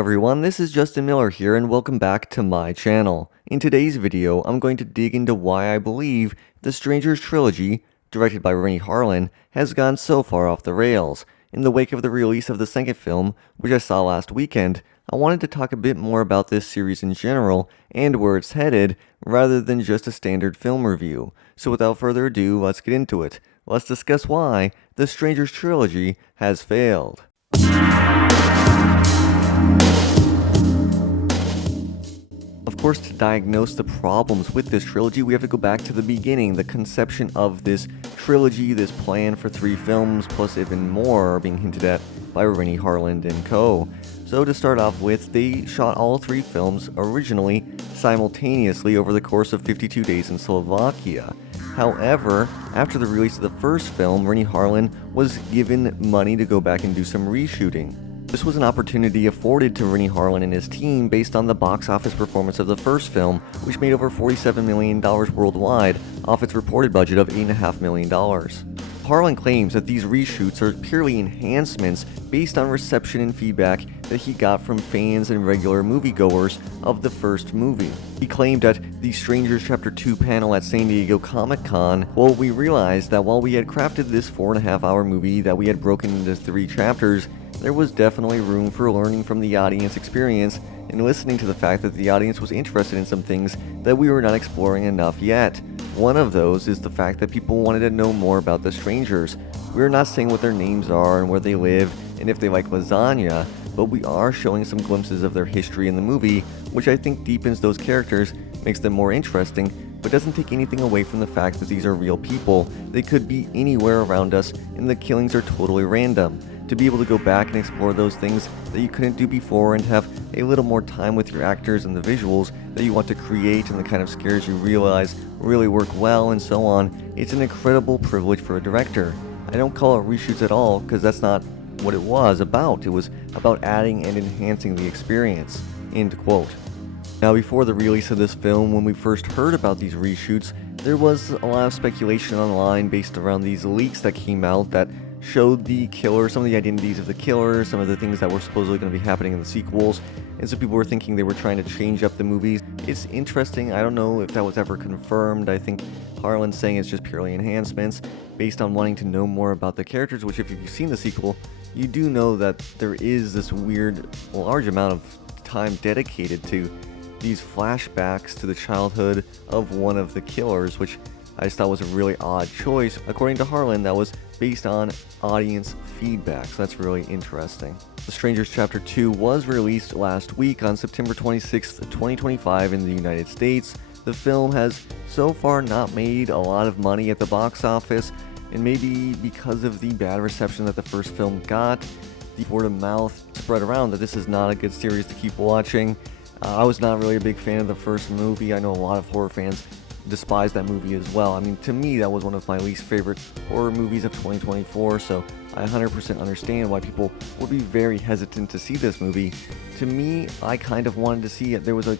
everyone, this is Justin Miller here and welcome back to my channel. In today's video, I'm going to dig into why I believe the Strangers trilogy, directed by Renny Harlin, has gone so far off the rails. In the wake of the release of the second film, which I saw last weekend, I wanted to talk a bit more about this series in general and where it's headed, rather than just a standard film review. So without further ado, let's get into it. Let's discuss why the Strangers trilogy has failed. Of course, to diagnose the problems with this trilogy, we have to go back to the beginning, the conception of this trilogy, this plan for 3 films, plus even more are being hinted at by Renny Harlin and co. So to start off with, they shot all 3 films originally simultaneously over the course of 52 days in Slovakia. However, after the release of the first film, Renny Harlin was given money to go back and do some reshooting. This was an opportunity afforded to Renny Harlin and his team based on the box office performance of the first film, which made over $47 million worldwide off its reported budget of $8.5 million. Harlin claims that these reshoots are purely enhancements based on reception and feedback that he got from fans and regular moviegoers of the first movie. He claimed at the Strangers Chapter 2 panel at San Diego Comic-Con, "Well, we realized that while we had crafted this 4.5-hour movie that we had broken into 3 chapters, there was definitely room for learning from the audience experience and listening to the fact that the audience was interested in some things that we were not exploring enough yet. One of those is the fact that people wanted to know more about the strangers. We're not saying what their names are and where they live and if they like lasagna, but we are showing some glimpses of their history in the movie, which I think deepens those characters, makes them more interesting, but doesn't take anything away from the fact that these are real people. They could be anywhere around us and the killings are totally random. To be able to go back and explore those things that you couldn't do before and have a little more time with your actors and the visuals that you want to create and the kind of scares you realize really work well and so on, it's an incredible privilege for a director. I don't call it reshoots at all because that's not what it was about. It was about adding and enhancing the experience." End quote. Now, before the release of this film, when we first heard about these reshoots, there was a lot of speculation online based around these leaks that came out that showed the killer, some of the identities of the killer, some of the things that were supposedly going to be happening in the sequels, and so people were thinking they were trying to change up the movies. It's interesting, I don't know if that was ever confirmed. I think Harlan's saying it's just purely enhancements based on wanting to know more about the characters, which if you've seen the sequel, you do know that there is this weird, large amount of time dedicated to these flashbacks to the childhood of one of the killers, which I just thought was a really odd choice. According to Harlin, that was based on audience feedback, so that's really interesting. The Strangers Chapter 2 was released last week on September 26th, 2025 in the United States. The film has so far not made a lot of money at the box office, and maybe because of the bad reception that the first film got, the word of mouth spread around that this is not a good series to keep watching. I was not really a big fan of the first movie. I know a lot of horror fans despise that movie as well. I mean, to me, that was one of my least favorite horror movies of 2024, so I 100% understand why people would be very hesitant to see this movie. To me, I kind of wanted to see it. There was a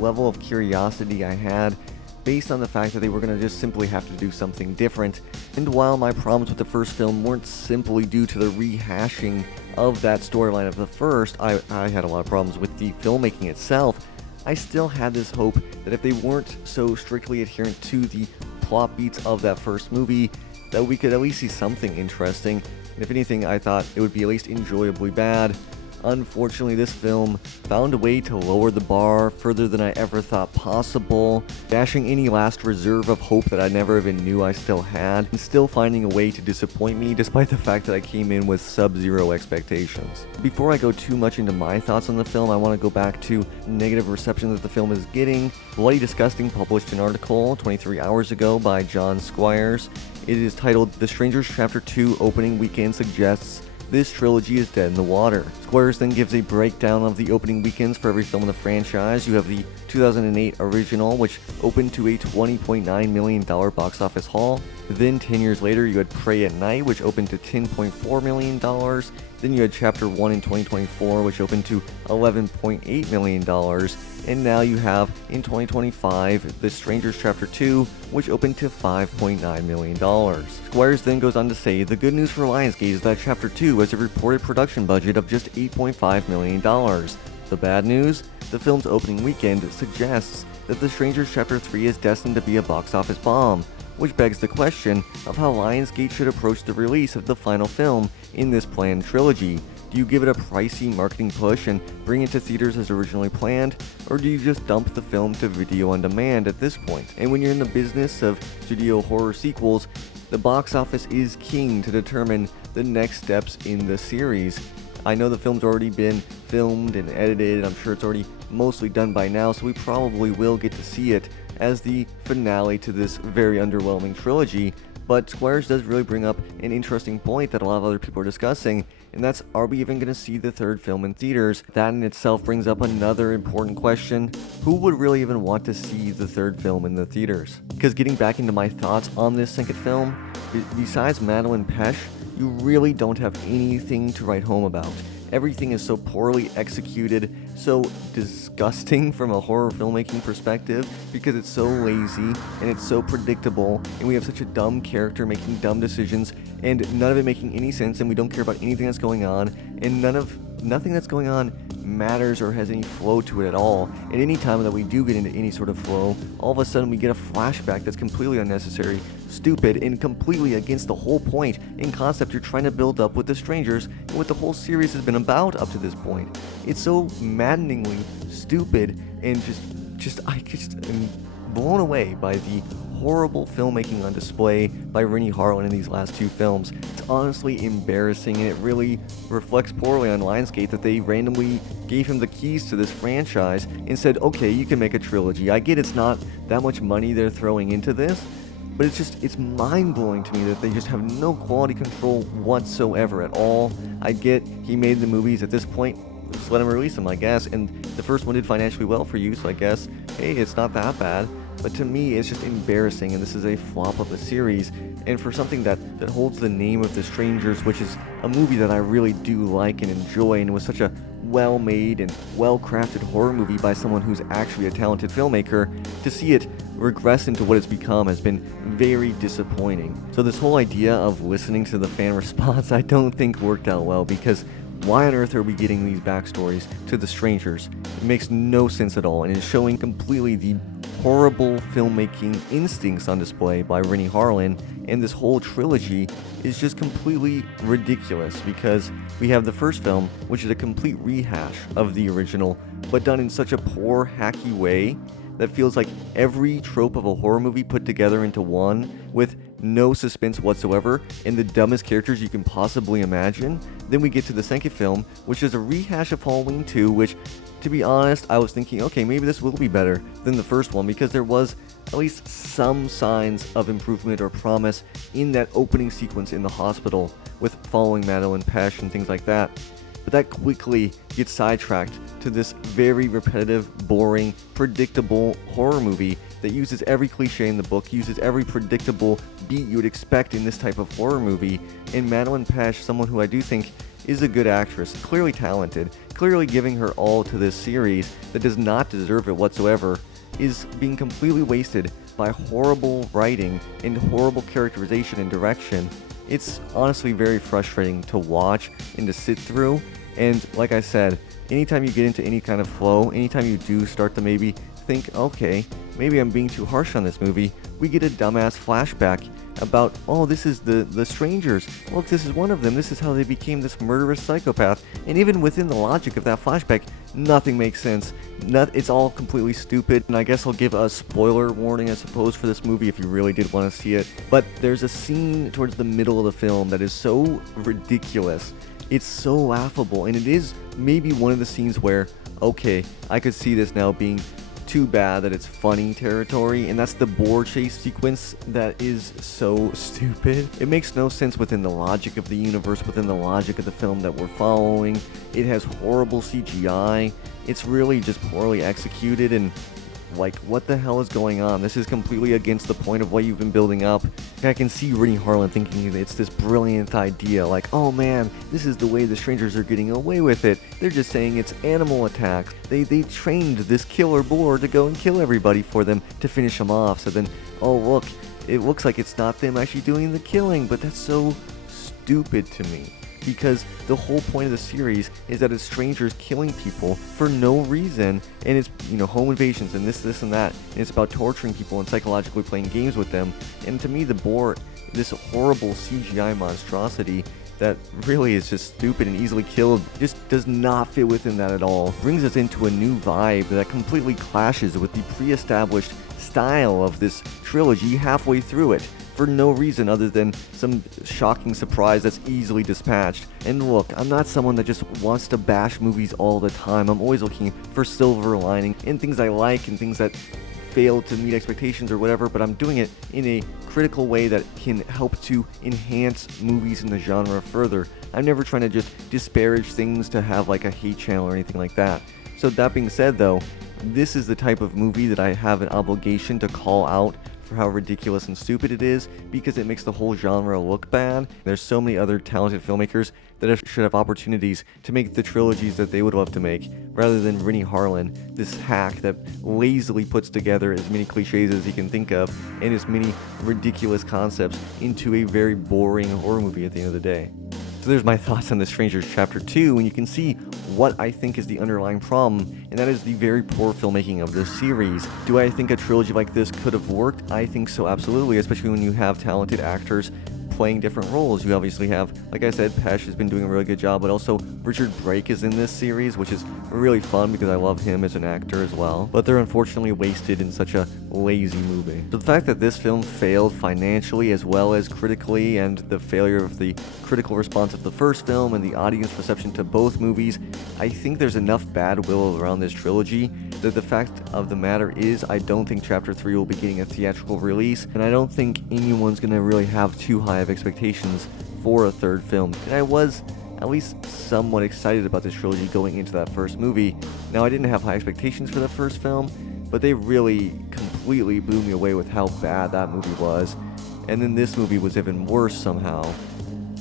level of curiosity I had based on the fact that they were going to just simply have to do something different. And while my problems with the first film weren't simply due to the rehashing of that storyline of the first, I had a lot of problems with the filmmaking itself. I still had this hope that if they weren't so strictly adherent to the plot beats of that first movie, that we could at least see something interesting. And if anything, I thought it would be at least enjoyably bad. Unfortunately, this film found a way to lower the bar further than I ever thought possible, dashing any last reserve of hope that I never even knew I still had, and still finding a way to disappoint me despite the fact that I came in with sub-zero expectations. Before I go too much into my thoughts on the film, I want to go back to negative reception that the film is getting. Bloody Disgusting published an article 23 hours ago by John Squires. It is titled, "The Strangers Chapter 2 Opening Weekend Suggests This Trilogy is Dead in the Water." Squires then gives a breakdown of the opening weekends for every film in the franchise. You have the 2008 original, which opened to a $20.9 million box office haul. Then 10 years later, you had Prey at Night, which opened to $10.4 million. Then you had Chapter 1 in 2024, which opened to $11.8 million. And now you have, in 2025, The Strangers Chapter 2, which opened to $5.9 million. Squires then goes on to say, "The good news for Lionsgate is that Chapter 2 2 has a reported production budget of just $8.5 million. The bad news? The film's opening weekend suggests that The Strangers Chapter 3 is destined to be a box office bomb, which begs the question of how Lionsgate should approach the release of the final film in this planned trilogy. Do you give it a pricey marketing push and bring it to theaters as originally planned, or do you just dump the film to video on demand at this point? And when you're in the business of studio horror sequels, the box office is king to determine the next steps in the series. I know the film's already been filmed and edited, I'm sure it's already mostly done by now, so we probably will get to see it as the finale to this very underwhelming trilogy. But Squares does really bring up an interesting point that a lot of other people are discussing, and that's, are we even going to see the third film in theaters? That in itself brings up another important question: who would really even want to see the third film in the theaters? Because getting back into my thoughts on this second film, besides Madeline Pesh, you really don't have anything to write home about. Everything is so poorly executed, so disgusting from a horror filmmaking perspective, because it's so lazy and it's so predictable, and we have such a dumb character making dumb decisions, and none of it making any sense, and we don't care about anything that's going on, and nothing that's going on matters or has any flow to it at all. And any time that we do get into any sort of flow, all of a sudden we get a flashback that's completely unnecessary, stupid, and completely against the whole point and concept you're trying to build up with The Strangers and what the whole series has been about up to this point. It's so maddeningly stupid, and I just am blown away by the horrible filmmaking on display by Rennie Harlin in these last two films. It's honestly embarrassing, and it really reflects poorly on Lionsgate that they randomly gave him the keys to this franchise and said, okay, you can make a trilogy. I get it's not that much money they're throwing into this, but it's mind-blowing to me that they just have no quality control whatsoever at all. I get he made the movies at this point, just let him release them, I guess, and the first one did financially well for you, so I guess, hey, it's not that bad. But to me, it's just embarrassing, and this is a flop of a series, and for something that holds the name of The Strangers, which is a movie that I really do like and enjoy, and was such a well-made and well-crafted horror movie by someone who's actually a talented filmmaker, to see it regress into what it's become has been very disappointing. So this whole idea of listening to the fan response I don't think worked out well, because why on earth are we getting these backstories to The Strangers? It makes no sense at all, and is showing completely the horrible filmmaking instincts on display by Rennie Harlin, and this whole trilogy is just completely ridiculous, because we have the first film, which is a complete rehash of the original, but done in such a poor, hacky way that feels like every trope of a horror movie put together into one, with no suspense whatsoever and the dumbest characters you can possibly imagine. Then we get to the second film, which is a rehash of Halloween 2, which, to be honest, I was thinking, okay, maybe this will be better than the first one, because there was at least some signs of improvement or promise in that opening sequence in the hospital with following Madeline Pesh and things like that. But that quickly gets sidetracked to this very repetitive, boring, predictable horror movie that uses every cliche in the book, uses every predictable beat you would expect in this type of horror movie. And Madeline Pesh, someone who I do think is a good actress, clearly talented, clearly giving her all to this series that does not deserve it whatsoever, is being completely wasted by horrible writing and horrible characterization and direction. It's honestly very frustrating to watch and to sit through, and like I said, anytime you get into any kind of flow, anytime you do start to maybe think, okay, maybe I'm being too harsh on this movie, we get a dumbass flashback about, oh, this is the strangers. Look, this is one of them. This is how they became this murderous psychopath. And even within the logic of that flashback, nothing makes sense. It's all completely stupid. And I guess I'll give a spoiler warning, I suppose, for this movie if you really did want to see it. But there's a scene towards the middle of the film that is so ridiculous. It's so laughable. And it is maybe one of the scenes where, okay, I could see this now being too bad that it's funny territory, and that's the boar chase sequence that is so stupid. It makes no sense within the logic of the universe, within the logic of the film that we're following. It has horrible CGI. It's really just poorly executed, and like, what the hell is going on? This is completely against the point of what you've been building up. I can see Rennie Harlin thinking it's this brilliant idea, like, oh man, this is the way the strangers are getting away with it. They're just saying it's animal attacks. They trained this killer boar to go and kill everybody for them to finish them off. So then, oh look, it looks like it's not them actually doing the killing, but that's so stupid to me. because the whole point of the series is that it's strangers killing people for no reason, and it's, home invasions and this and that, and it's about torturing people and psychologically playing games with them. And to me, the boar, this horrible CGI monstrosity that really is just stupid and easily killed, just does not fit within that at all. Brings us into a new vibe that completely clashes with the pre-established style of this trilogy halfway through it, for no reason other than some shocking surprise that's easily dispatched. And look, I'm not someone that just wants to bash movies all the time. I'm always looking for silver lining in things I like and things that fail to meet expectations or whatever, but I'm doing it in a critical way that can help to enhance movies in the genre further. I'm never trying to just disparage things to have like a hate channel or anything like that. So that being said though, this is the type of movie that I have an obligation to call out for how ridiculous and stupid it is, because it makes the whole genre look bad. There's so many other talented filmmakers that should have opportunities to make the trilogies that they would love to make, rather than Rennie Harlin, this hack that lazily puts together as many cliches as he can think of and as many ridiculous concepts into a very boring horror movie at the end of the day. So there's my thoughts on The Strangers Chapter 2, and you can see what I think is the underlying problem, and that is the very poor filmmaking of this series. Do I think a trilogy like this could have worked? I think so, absolutely, especially when you have talented actors playing different roles. You obviously have, like I said, Pesh has been doing a really good job, but also Richard Brake is in this series, which is really fun because I love him as an actor as well. But they're unfortunately wasted in such a lazy movie. So the fact that this film failed financially as well as critically, and the failure of the critical response of the first film and the audience reception to both movies, I think there's enough bad will around this trilogy that the fact of the matter is I don't think Chapter 3 will be getting a theatrical release, and I don't think anyone's going to really have too high of expectations for a third film. And I was at least somewhat excited about this trilogy going into that first movie. Now, I didn't have high expectations for the first film, but they really completely blew me away with how bad that movie was. And then this movie was even worse somehow.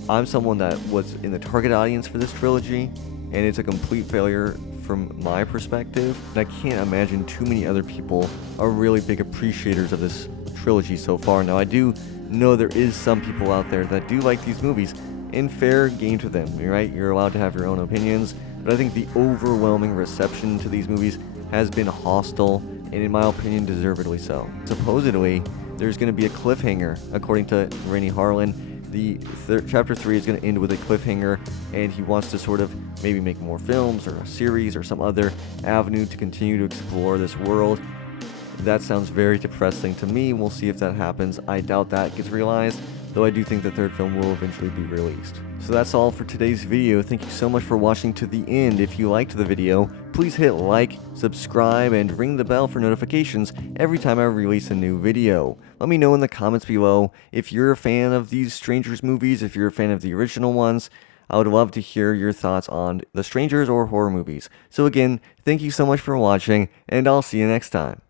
I'm someone that was in the target audience for this trilogy, and it's a complete failure from my perspective. And I can't imagine too many other people are really big appreciators of this trilogy so far. Now, I do know there is some people out there that do like these movies, and fair game to them, right? You're allowed to have your own opinions, but I think the overwhelming reception to these movies has been hostile, and in my opinion, deservedly so. Supposedly, there's going to be a cliffhanger, according to Rennie Harlin. The Chapter 3 is going to end with a cliffhanger, and he wants to sort of maybe make more films or a series or some other avenue to continue to explore this world. That sounds very depressing to me. We'll see if that happens. I doubt that gets realized, though I do think the third film will eventually be released. So that's all for today's video. Thank you so much for watching to the end. If you liked the video, please hit like, subscribe, and ring the bell for notifications every time I release a new video. Let me know in the comments below if you're a fan of these Strangers movies, if you're a fan of the original ones. I would love to hear your thoughts on The Strangers or horror movies. So again, thank you so much for watching, and I'll see you next time.